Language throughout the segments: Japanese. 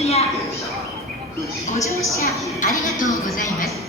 やご乗車ありがとうございます。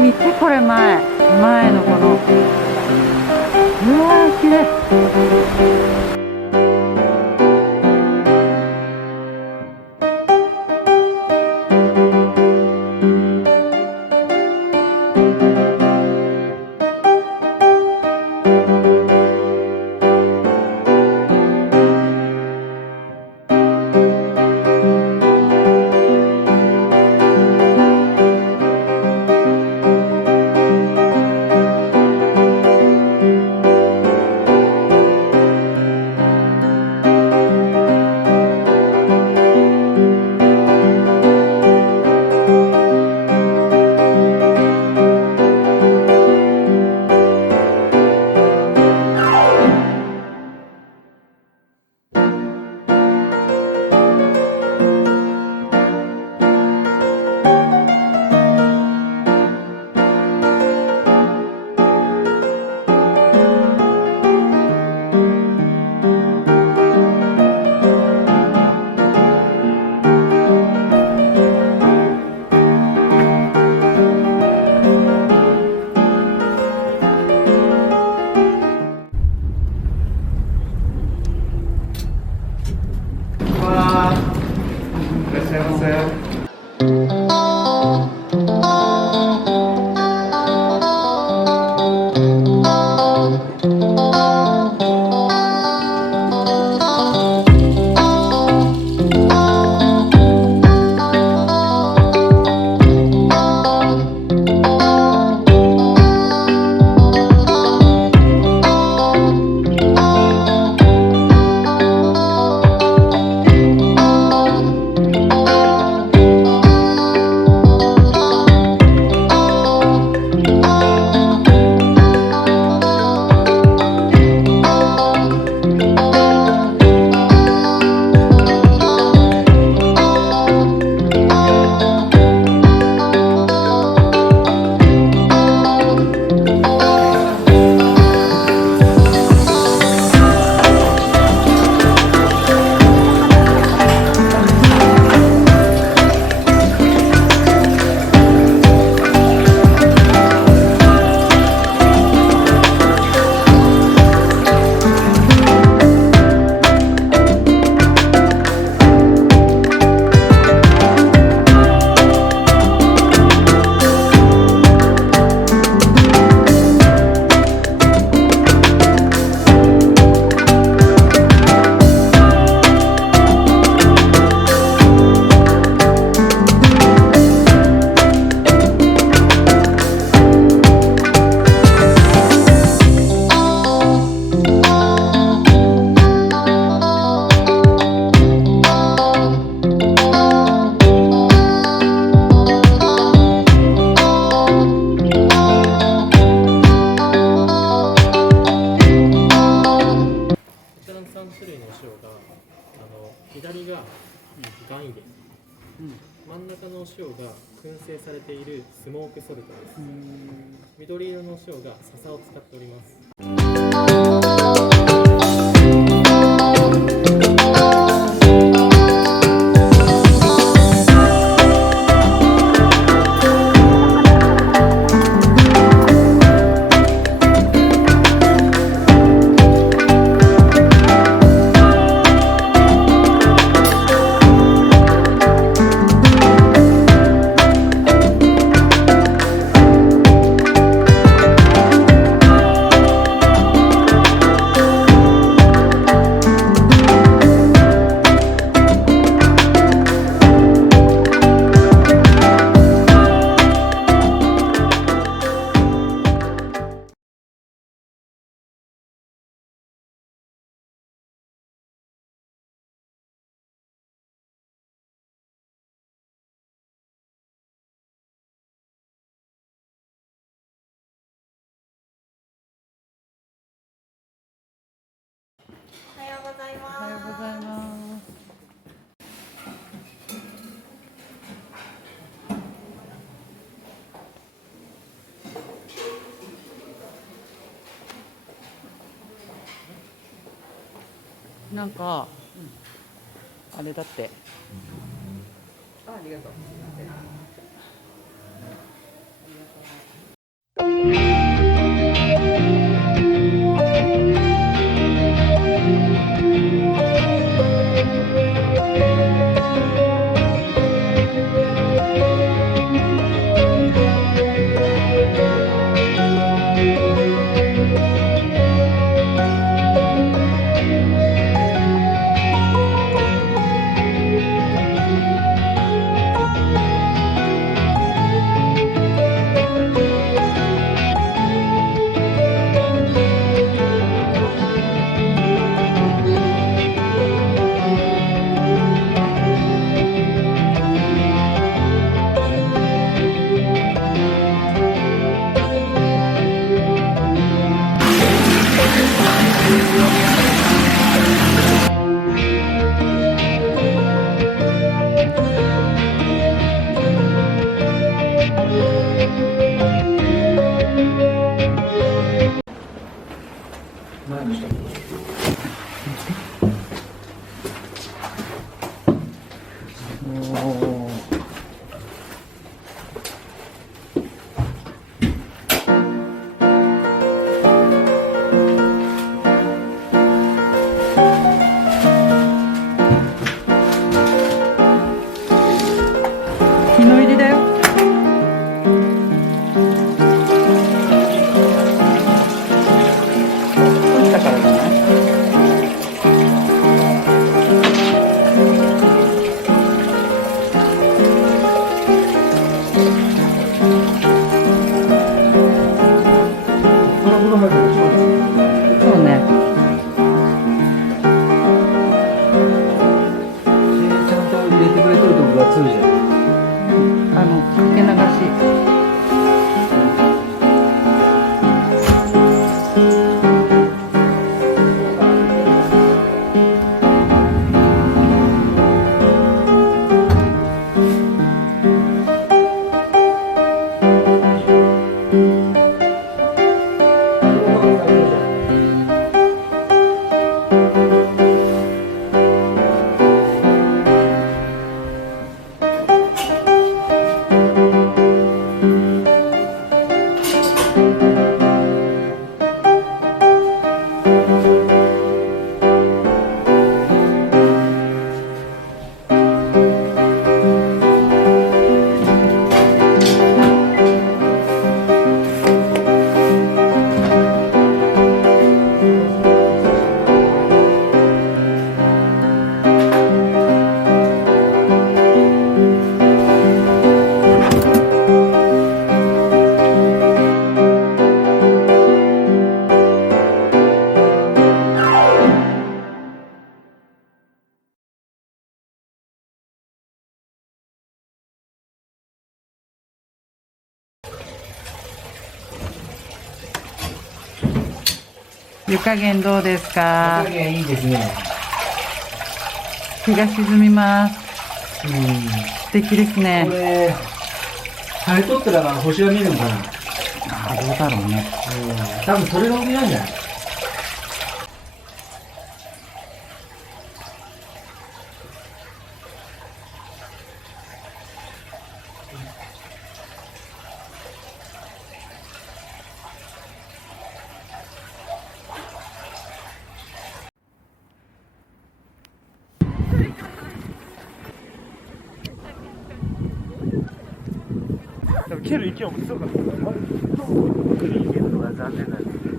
見てこれ前のこのうわー綺麗。いらっしゃいませ。種類のお塩が左が岩塩、真ん中のお塩が燻製されているスモークソルトです。緑色のお塩が笹を使っております。おはようございます。おはようございます。なんか、あれだって。ありがとう。日の入りだよ。落ちたからじゃない？そうね。ちゃんと入れてくれてると分厚いじゃん。かけ流し。湯加減どうですか？いいですね。日が沈みます。うん。素敵ですこね。れ、晴れとったら星が見えるのかな。ああ、どうだろうね。うん。多分それが見えないんじゃない？でも蹴る勢いも強かったから、来るけどは残念なんですけど。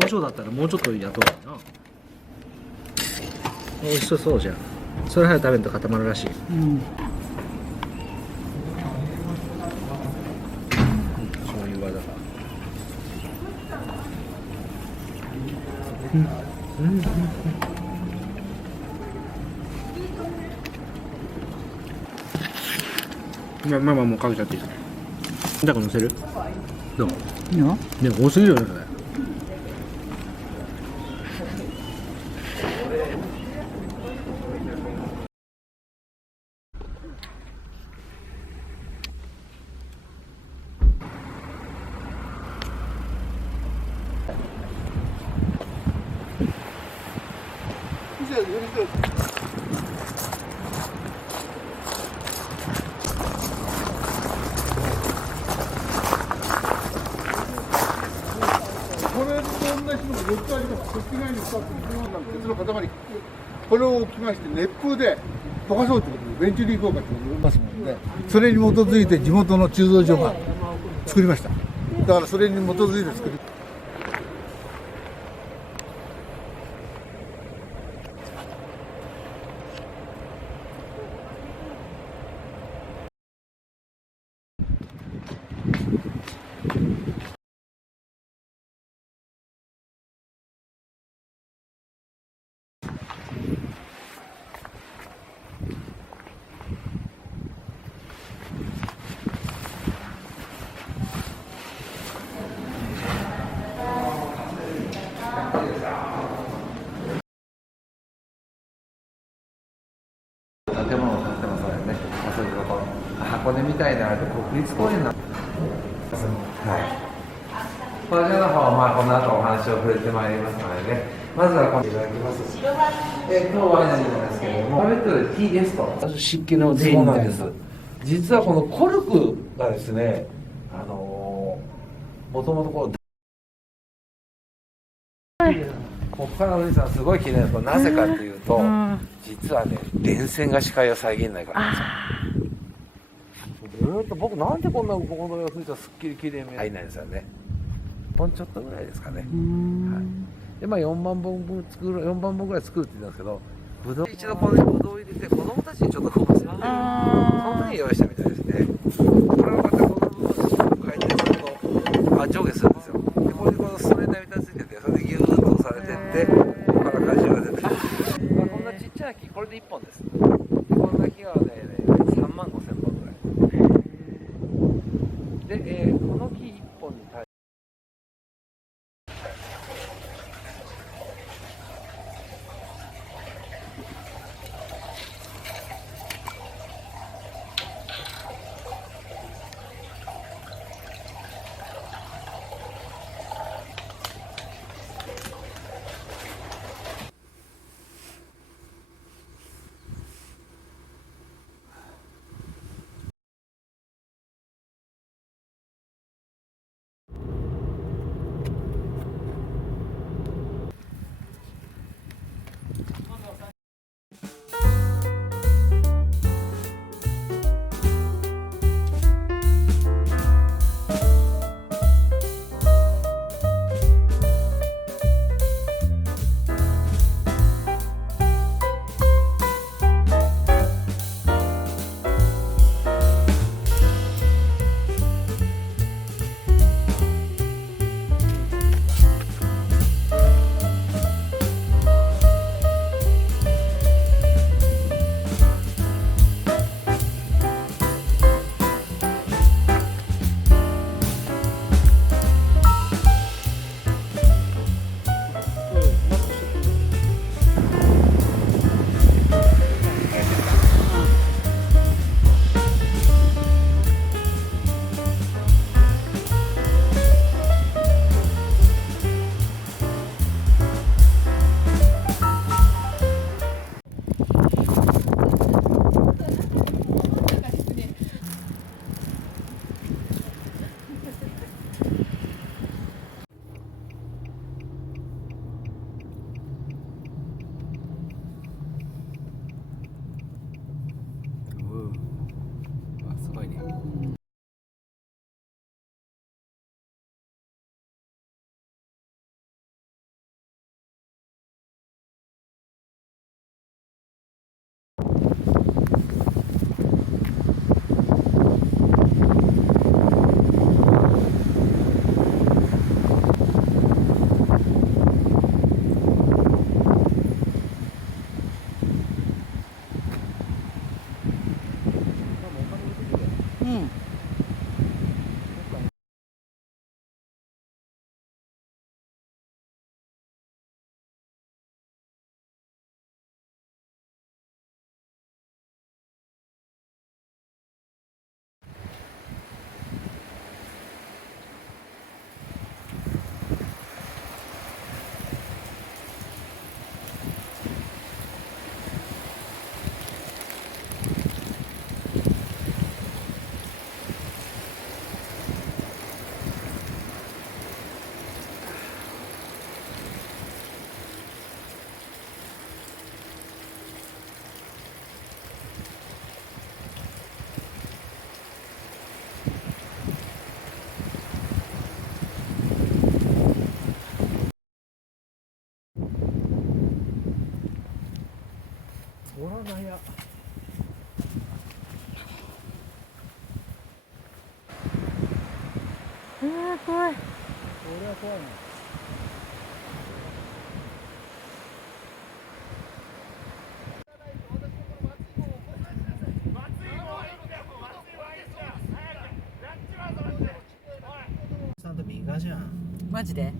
工場だったらもうちょっと雇うかな。美味しそうじゃん。それ早く食べると固まるらしい。うん。そういう技が。まあもうかけちゃっていい。だから乗せる？どう？いいよ。ね、多すぎるよねそれ。これと同じのが4つあります。こっち側に2つ、この鉄の塊。これを置きまして熱風で溶かそうということでベンチュリー効果というのをますので、それに基づいて地元の鋳造所が作りました。だからそれに基づいて作り。建物を建てますのでね、そういうところ、箱根みたいな国立公園なんです。はい。こちらの方はこの後お話を触れてまいりますのでね、まずはこのいただきます。今日は何なんですけれども、ベッドでティーレスト、湿気のそうなんです。実はこのコルクがですね、もともとこう。ここからお兄さんすごい気になるのはなぜかというと、実はね電線が視界を遮んないからなんですよ。ずーっと僕なんでこんなここの様子見たらすっきり綺麗に見えないんですよね。1本ちょっとぐらいですかね。はい、でまあ4万本ぐらい作るって言うんですけど、ぶどう一度このぶどうを入れて子供たちにちょっとこうせてその時に用意したみたいですね。これをまたこの部分で回転すると上下するんですよ。でこれでこのスレンダーみたいについてて、それでギューッと押されてってここから果汁が出てくる。こんなちっちゃな木、これで1本です。でこんな木はね3万5千本ぐらいで、この木1本に対しておらなや。怖い。俺は怖いな。ちゃんと右側じゃん。マジで？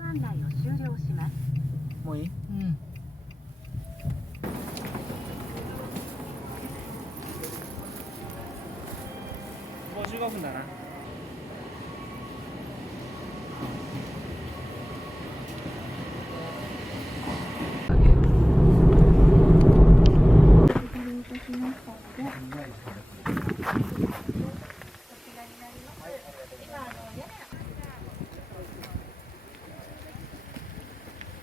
案内を終了します。もういい？うん。もう15分だな。